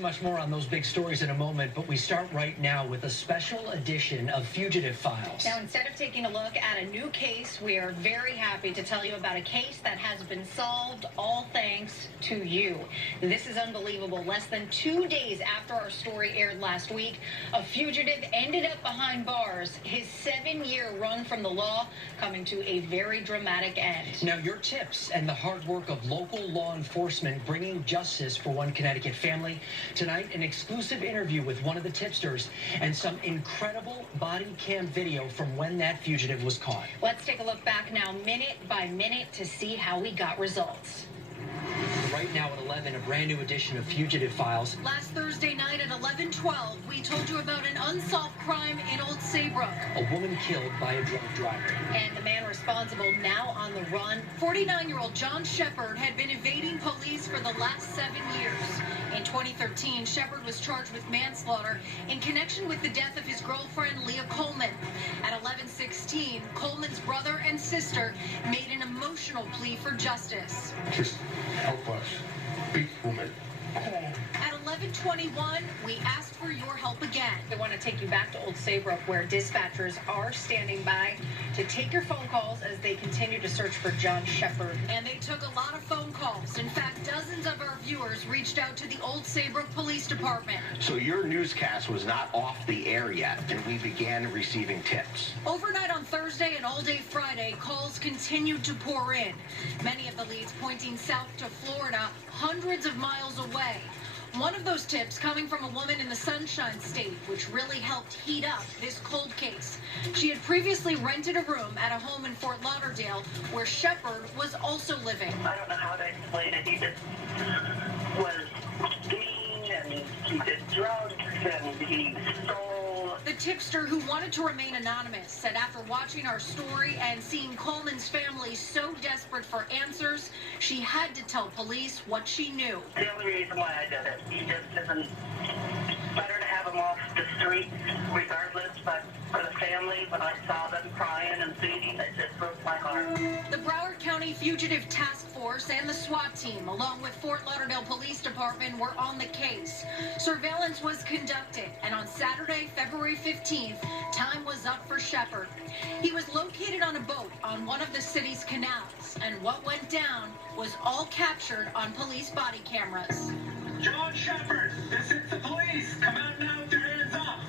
Much more on those big stories in a moment, but we start right now with a special edition of Fugitive Files. Now, instead of taking a look at a new case, we are very happy to tell you about a case that has been solved, all thanks to you. This is unbelievable. Less than 2 days after our story aired last week, a fugitive ended up behind bars. His 7-year run from the law coming to a very dramatic end. Now, your tips and the hard work of local law enforcement bringing justice for one Connecticut family. Tonight, an exclusive interview with one of the tipsters and some incredible body cam video from when that fugitive was caught. Let's take a look back now, minute by minute, to see how we got results. Right now at 11, a brand new edition of Fugitive Files. Last Thursday night at 11:12, we told you about an unsolved crime in Old Saybrook. A woman killed by a drunk driver. And the man responsible now on the run. 49-year-old John Sheppard had been evading police for the last 7 years. In 2013, Sheppard was charged with manslaughter in connection with the death of his girlfriend, Leah Coleman. At 11:16, Coleman's brother and sister made an emotional plea for justice. Just help us. Big woman. At 11:21, we asked for your help again. I want to take you back to Old Saybrook, where dispatchers are standing by to take your phone calls as they continue to search for John Sheppard. And they took a lot of phone calls. In fact, dozens of our viewers reached out to the Old Saybrook Police Department. So your newscast was not off the air yet, and we began receiving tips. Overnight on Thursday and all day Friday, calls continued to pour in. Many of the leads pointing south to Florida, hundreds of miles away. One of those tips coming from a woman in the Sunshine State, which really helped heat up this cold case. She had previously rented a room at a home in Fort Lauderdale where Sheppard was also living. I don't know how to explain it. He just was mean, and he did drugs, and he stole. The tipster, who wanted to remain anonymous, said after watching our story and seeing Coleman's family so desperate for answers, she had to tell police what she knew. The only reason why I did it, he just isn't better to have him off the street regardless, but for the family, when I saw them crying and pleading, it just broke my heart. The Broward County Fugitive Task Force and the SWAT team, along with Fort Lauderdale Police Department, were on the case. Surveillance was conducted, and on Saturday, February 15th, time was up for Sheppard. He was located on a boat on one of the city's canals, and what went down was all captured on police body cameras. John Sheppard, this is the police. Come out now with your hands up.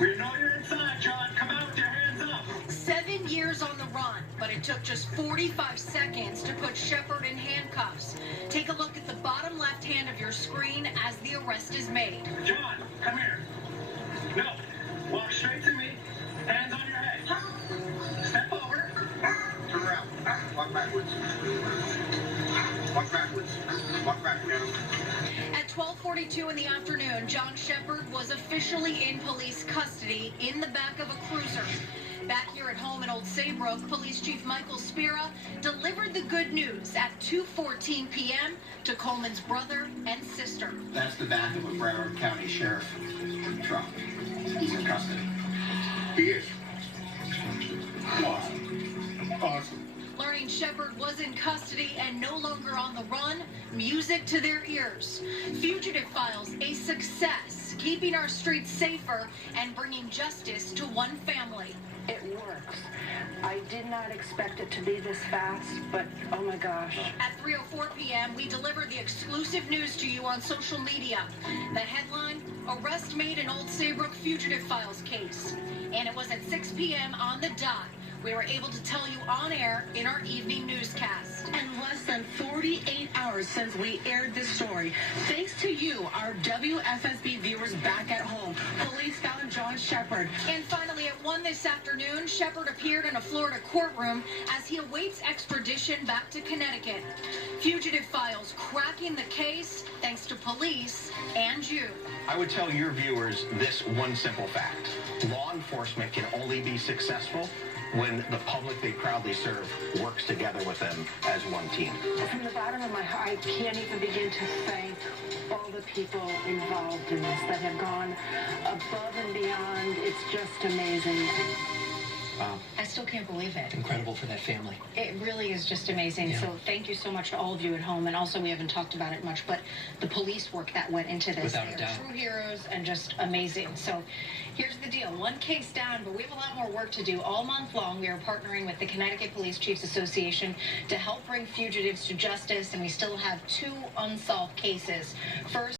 We know you're inside, John. Come out with your hands up. 7 years on the run, but it took just 45 seconds to put Sheppard in handcuffs. Take a look at the bottom left hand of your screen as the arrest is made. John, come here. No, walk straight to me. Hands on your head. Step over. Turn around. Walk backwards. Walk backwards. Walk back now. At 12:42 in the afternoon, John Sheppard was officially in police custody in the back of a cruiser. Back here at home in Old Saybrook, Police Chief Michael Spira delivered the good news at 2:14 p.m. to Coleman's brother and sister. That's the back of a Broward County Sheriff truck. He's in custody. He is. Awesome. Awesome. Learning Sheppard was in custody and no longer on the run, music to their ears. Fugitive Files, a success, keeping our streets safer and bringing justice to one family. It works. I did not expect it to be this fast, but oh my gosh. At 3:04 p.m., we delivered the exclusive news to you on social media. The headline, Arrest Made in Old Saybrook Fugitive Files Case. And it was at 6 p.m. on the dot. We were able to tell you on air in our evening newscast. And less than 48 hours since we aired this story, thanks to you, our WFSB viewers back at home, police found John Sheppard. And finally, at 1 this afternoon, Sheppard appeared in a Florida courtroom as he awaits extradition back to Connecticut. Fugitive Files cracking the case thanks to police and you. I would tell your viewers this one simple fact. Law enforcement can only be successful when the public they proudly serve works together with them as one team. From the bottom of my heart, I can't even begin to thank all the people involved in this that have gone above and beyond. It's just amazing. Wow. I still can't believe it. Incredible for that family. It really is just amazing. Yeah. So thank you so much to all of you at home. And also, we haven't talked about it much, but the police work that went into this. Without a They're doubt. true heroes and just amazing. So here's the deal. One case down, but we have a lot more work to do. All month long, we are partnering with the Connecticut Police Chiefs Association to help bring fugitives to justice, and we still have 2 unsolved cases. First,